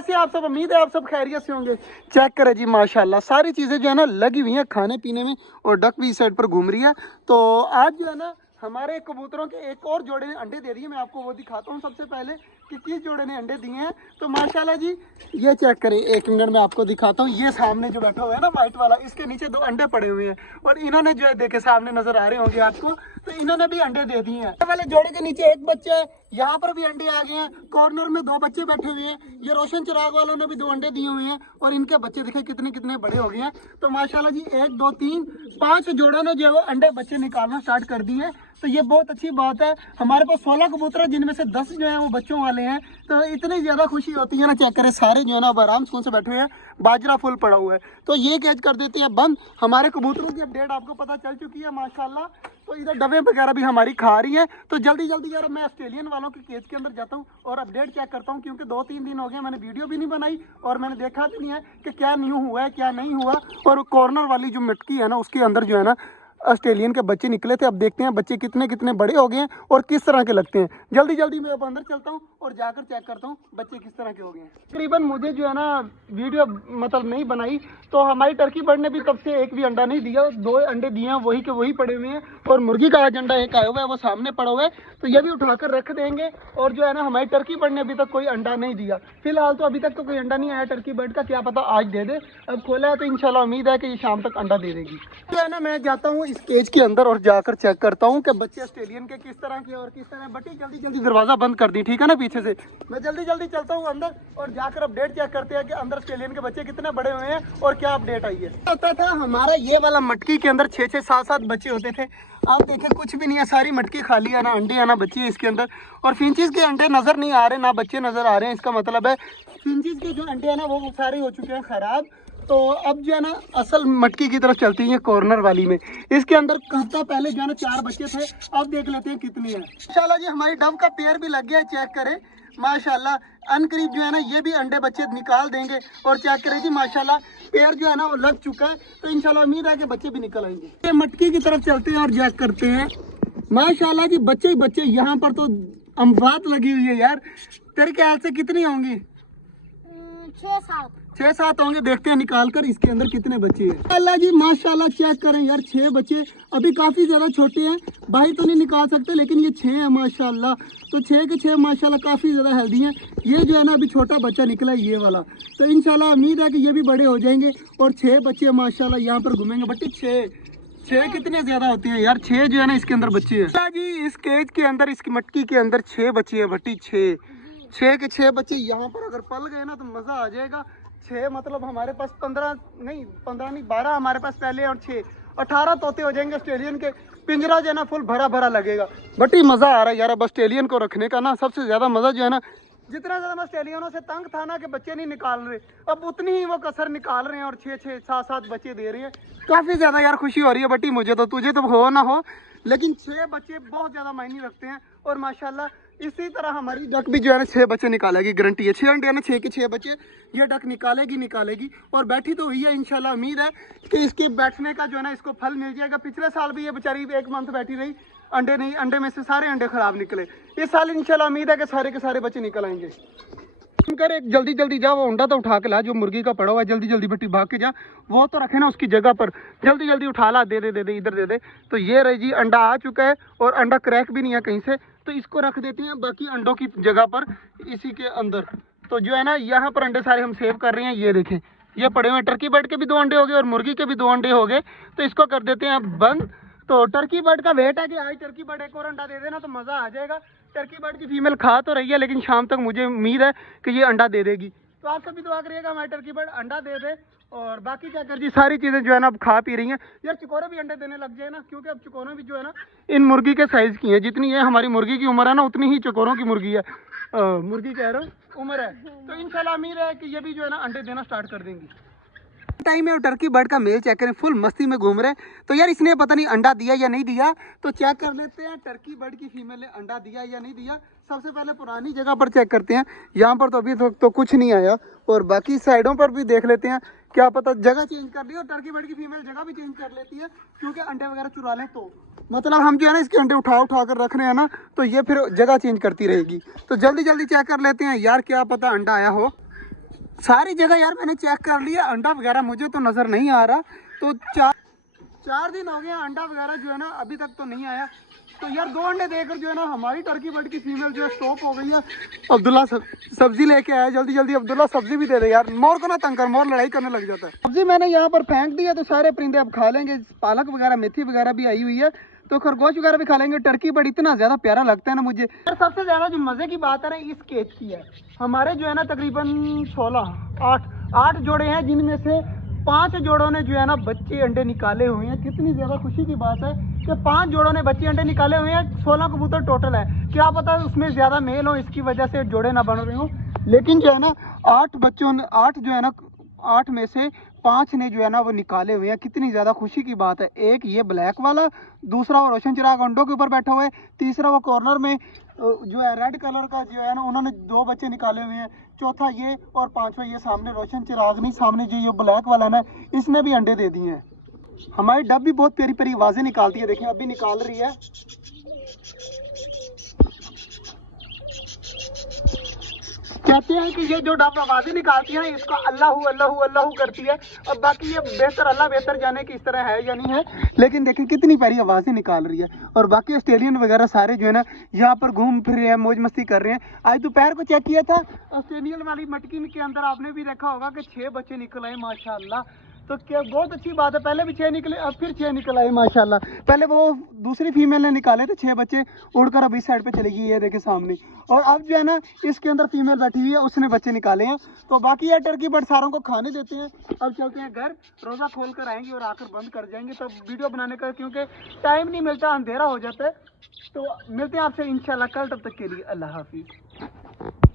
कैसे आप सब, उम्मीद है आप सब खैरियत से होंगे। चेक करें जी माशाल्लाह सारी चीज़ें जो है ना लगी हुई हैं खाने पीने में, और डक भी इस साइड पर घूम रही है। तो आज जो है ना हमारे कबूतरों के एक और जोड़े ने अंडे दे दिए। मैं आपको वो दिखाता हूँ सबसे पहले कि किस जोड़े ने अंडे दिए हैं। तो माशाल्लाह जी ये चेक करें, एक मिनट में आपको दिखाता हूँ। ये सामने जो बैठा हुआ है ना वाइट वाला, इसके नीचे 2 अंडे पड़े हुए हैं, और इन्होंने जो है देखे सामने नजर आ रहे होंगे आपको, तो इन्होंने भी अंडे दे दिए हैं। वाले जोड़े के नीचे एक बच्चा है, यहाँ पर भी अंडे आ गए हैं। कॉर्नर में 2 बच्चे बैठे हुए हैं। ये रोशन चिराग वालों ने भी 2 अंडे दिए हुए हैं, और इनके बच्चे देखे कितने कितने बड़े हो गए हैं। तो माशाल्लाह जी 1 2 3 5 जोड़ों ने जो है वो अंडे बच्चे निकालना स्टार्ट कर दिए हैं। तो ये बहुत अच्छी बात है। हमारे पास 16 कबूतर है, जिनमें से 10 जो है वो बच्चों वाले हैं। तो इतनी ज़्यादा खुशी होती है ना। चेक करें सारे जो है ना अब आराम से बैठे हुए हैं, बाजरा फुल पड़ा हुआ है। तो ये कैच कर देते हैं बंद। हमारे कबूतरों की अपडेट आपको पता चल चुकी है माशाल्लाह। तो इधर डबे वगैरह भी हमारी खा रही है। तो जल्दी जल्दी यार मैं ऑस्ट्रेलियन वालों के केज के अंदर जाता हूँ और अपडेट चेक करता हूँ, क्योंकि 2-3 दिन हो गए मैंने वीडियो भी नहीं बनाई और मैंने देखा भी नहीं है कि क्या न्यू हुआ है क्या नहीं हुआ। और कॉर्नर वाली जो मटकी है ना उसके अंदर जो है ना ऑस्ट्रेलियन के बच्चे निकले थे। अब देखते हैं बच्चे कितने कितने बड़े हो गए हैं और किस तरह के लगते हैं। जल्दी जल्दी मैं अब अंदर चलता हूँ और जाकर चेक करता हूँ बच्चे किस तरह के हो गए हैं। तकरीबन मुझे जो है ना वीडियो मतलब नहीं बनाई, तो हमारी टर्की बर्ड ने भी तब से एक भी अंडा नहीं दिया। 2 अंडे दिए हैं, वही के वही पड़े हुए हैं। और मुर्गी का आज अंडा एक आया हुआ है, वो सामने पड़ा हुआ है, तो ये भी उठाकर रख देंगे। और जो है ना हमारी टर्की बर्ड ने अभी तक कोई अंडा नहीं दिया फिलहाल। तो अभी तक तो कोई अंडा नहीं आया टर्की बर्ड का, क्या पता आज दे दे। अब खोला है तो इंशाल्लाह उम्मीद है कि ये शाम तक अंडा दे देगी। जो है ना मैं जाता हूँ इस केज के अंदर और जाकर चेक करता हूँ कि बच्चे ऑस्ट्रेलियन के किस तरह के और किस तरह। बटी जल्दी जल्दी दरवाजा बंद कर दी, ठीक है ना, पीछे से। मैं जल्दी जल्दी चलता हूँ अंदर और जाकर अपडेट चेक करते हैं कि अंदर ऑस्ट्रेलियन के बच्चे कितने बड़े हुए हैं और क्या अपडेट आई है। होता था हमारा ये वाला मटकी के अंदर 6-6 7-7 बच्चे होते थे। आप देखें कुछ भी नहीं है, सारी मटकी खाली है, ना अंडे है ना बच्चे इसके अंदर। और फिंचीज के अंडे नजर नहीं आ रहे, ना बच्चे नजर आ रहे हैं। इसका मतलब है फिंचीज के जो अंडे है ना वो सारे हो चुके हैं खराब। तो अब जो है ना असल मटकी की तरफ चलती है कॉर्नर वाली में। इसके अंदर हफ्ता पहले जो है ना 4 बच्चे थे, अब देख लेते हैं कितने हैं। माशाल्लाह जी हमारी डव का पेयर भी लग गया है, चेक करें माशाल्लाह। अनकरीब जो है ना ये भी अंडे बच्चे निकाल देंगे। और चेक करें जी माशाल्लाह पेयर जो है ना वो लग चुका है। तो इंशाल्लाह उम्मीद है कि बच्चे भी निकल आएंगे। ये मटकी की तरफ चलते हैं और चेक करते हैं। माशाल्लाह जी बच्चे ही बच्चे, यहाँ पर तो अमवात लगी हुई है यार। तेरे ख्याल से कितनी होंगी? 6-7 होंगे। देखते हैं निकाल कर इसके अंदर कितने बच्चे हैं। अल्लाह जी माशाल्लाह चेक करें यार 6 बच्चे। अभी काफी ज्यादा छोटे हैं, भाई तो नहीं निकाल सकते, लेकिन ये 6 है माशाल्लाह। तो 6 के 6 माशाल्लाह काफी ज्यादा हेल्दी हैं। ये जो है ना अभी छोटा बच्चा निकला है ये वाला, तो इंशाल्लाह उम्मीद है कि ये भी बड़े हो जाएंगे। और 6 बच्चे माशाल्लाह यहाँ पर घूमेंगे। बट्टी 6 कितने ज्यादा होते हैं यार। 6 जो है ना इसके अंदर बच्चे हैं जी। इस केज के अंदर इसकी मटकी के अंदर 6 बच्चे हैं भट्टी। 6 के 6 बच्चे यहाँ पर अगर पल गए ना तो मजा आ जाएगा। 6 मतलब हमारे पास 15 नहीं 12 हमारे पास पहले, और 6 18 तोते हो जाएंगे ऑस्ट्रेलियन के। पिंजरा जो है ना फुल भरा भरा लगेगा। बटी मजा आ रहा है यार अब ऑस्ट्रेलियन को रखने का ना। सबसे ज्यादा मजा जो है ना, जितना ज्यादा ऑस्ट्रेलियनों से तंग था ना कि बच्चे नहीं निकाल रहे, अब उतनी ही वो कसर निकाल रहे हैं और 6-6 7-7 बच्चे दे रहे हैं। काफी ज्यादा यार खुशी हो रही है बटी मुझे तो, तुझे तो हो ना हो, लेकिन 6 बच्चे बहुत ज्यादा मायने रखते हैं। और माशाल्लाह इसी तरह हमारी डक भी जो है ना 6 बच्चे निकालेगी, गारंटी है। 6 अंडे है ना, 6 के 6 बच्चे ये डक निकालेगी। और बैठी तो हुई है, इंशाल्लाह उम्मीद है कि इसके बैठने का जो है ना इसको फल मिल जाएगा। पिछले साल भी ये बेचारी 1 मंथ बैठी रही, अंडे में से सारे अंडे खराब निकले। इस साल इंशाल्लाह उम्मीद है कि सारे के सारे बच्चे निकल आएंगे। कर एक जल्दी जल्दी जा, वो अंडा तो उठा के ला जो मुर्गी का पड़ा हुआ है। जल्दी जल्दी बेटी भाग के जा, वो तो रखे ना उसकी जगह पर। जल्दी जल्दी उठा ला, दे दे इधर दे दे। तो ये रही जी अंडा आ चुका है, और अंडा क्रैक भी नहीं है कहीं से। तो इसको रख देते हैं बाकी अंडों की जगह पर इसी के अंदर। तो जो है ना यहाँ पर अंडे सारे हम सेव कर रहे हैं। ये देखें ये पड़े हुए हैं। टर्की बर्ड के भी 2 अंडे हो गए और मुर्गी के भी 2 अंडे हो गए। तो इसको कर देते हैं बंद। तो टर्की बर्ड का वेट है कि आज टर्की बर्ड एक और अंडा दे देना तो मज़ा आ जाएगा। टर्की बर्ड की फीमेल खा तो रही है, लेकिन शाम तक मुझे उम्मीद है कि ये अंडा दे देगी। तो आप सभी दुआ करिएगा हमारी टर्की बर्ड अंडा दे दे। और बाकी क्या कर जी सारी चीज़ें जो है ना अब खा पी रही हैं यार। चिकोरे भी अंडे देने लग जाए ना, क्योंकि अब चिकोरे भी जो है ना इन मुर्गी के साइज़ की है। जितनी है हमारी मुर्गी की उम्र है ना, उतनी ही चिकोरों की मुर्गी है, मुर्गी कह रहा हूँ उम्र है। तो इंशाल्लाह उम्मीद है कि ये भी जो है ना अंडे देना स्टार्ट कर देंगी। टाइम है और टर्की बर्ड का मेल चेक करें, फुल मस्ती में घूम रहे। तो यार इसने पता नहीं अंडा दिया या नहीं दिया, तो चेक कर लेते हैं टर्की बर्ड की फीमेल ने अंडा दिया या नहीं दिया। सबसे पहले पुरानी जगह पर चेक करते हैं। यहाँ पर तो अभी तो कुछ नहीं आया, और बाकी साइडों पर भी देख लेते हैं। क्या पता जगह चेंज कर ली और टर्की बर्ड की फीमेल जगह भी चेंज कर लेती है, क्योंकि अंडे वगैरह चुरा लें। तो मतलब हम जो है ना इसके अंडे उठा कर रख रहे हैं ना, तो ये फिर जगह चेंज करती रहेगी। तो जल्दी जल्दी चेक कर लेते हैं यार, क्या पता अंडा आया हो। सारी जगह यार मैंने चेक कर लिया, अंडा वगैरह मुझे तो नज़र नहीं आ रहा। तो 4 दिन हो गए अंडा वगैरह जो है ना अभी तक तो नहीं आया। तो यार 2 अंडे देकर जो है ना हमारी टर्की बर्ड की फीमेल जो है स्टॉप हो गई है। अब्दुल्ला सब्जी लेके आया, जल्दी जल्दी अब्दुल्ला सब्जी भी दे दे यार, मोर को ना तंग कर, मोर लड़ाई करने लग जाता है। सब्जी मैंने यहाँ पर फेंक दी है तो सारे परिंदे अब खा लेंगे। पालक वगैरह मेथी वगैरह भी आई हुई है, तो खरगोश वगैरह भी खा लेंगे। टर्की बर्ड इतना ज़्यादा प्यारा लगता है ना मुझे। सबसे ज़्यादा जो मज़े की बात है ना इस केज की है, हमारे जो है ना तकरीबन 8 जोड़े हैं, जिनमें से 5 जोड़ों ने जो है ना बच्चे अंडे निकाले हुए हैं। कितनी ज़्यादा खुशी की बात है कि 5 जोड़ों ने बच्चे अंडे निकाले हुए हैं। 16 कबूतर टोटल है, क्या पता उसमें ज़्यादा मेल हो, इसकी वजह से जोड़े ना बन रहे हो। लेकिन जो है ना 8 बच्चों ने 8 जो है ना 8 में से 5 ने जो है ना वो निकाले हुए हैं। कितनी ज़्यादा खुशी की बात है। एक ये ब्लैक वाला, दूसरा वो रोशन चिराग अंडों के ऊपर बैठा हुआ है, तीसरा वो कॉर्नर में जो है रेड कलर का जो है ना उन्होंने 2 बच्चे निकाले हुए हैं, चौथा ये, और 5वां ये सामने रोशन चिराग नहीं, सामने जो ये ब्लैक वाला है ना इसने भी अंडे दे दिए हैं। हमारी डब भी बहुत प्यारी प्यारी आवाज़ें निकालती है, देखिए अभी निकाल रही है। कहते हैं कि ये जो डब आवाज़ें निकालती है इसको अल्लाहू अल्लाहू अल्लाहू करती है। अब बाकी ये बेहतर अल्लाह बेहतर जाने की इस तरह है या नहीं है, लेकिन देखिए कितनी प्यारी आवाज़ें निकाल रही है। और बाकी ऑस्ट्रेलियन वगैरह सारे जो है ना यहाँ पर घूम फिर रहे हैं, मौज मस्ती कर रहे हैं। आज दोपहर को चेक किया था ऑस्ट्रेलियन वाली मटकी के अंदर, आपने भी देखा होगा कि 6 बच्चे निकल आए माशाल्लाह। तो क्या बहुत अच्छी बात है, पहले भी 6 निकले, अब फिर 6 निकल आए माशाल्लाह। पहले वो दूसरी फीमेल ने निकाले थे 6 बच्चे, उड़कर अब इस साइड पे चली गई है, देखे सामने। और अब जो है ना इसके अंदर फीमेल बैठी हुई है, उसने बच्चे निकाले हैं। तो बाकी यार टर्की बर्ड सारों को खाने देते हैं। अब चलते हैं घर, रोज़ा खोल कर आएंगे और आकर बंद कर जाएंगे तब वीडियो बनाने का, क्योंकि टाइम नहीं मिलता, अंधेरा हो जाता है। तो मिलते हैं आपसे इंशाल्लाह कल, तब तक के लिए अल्लाह हाफिज़।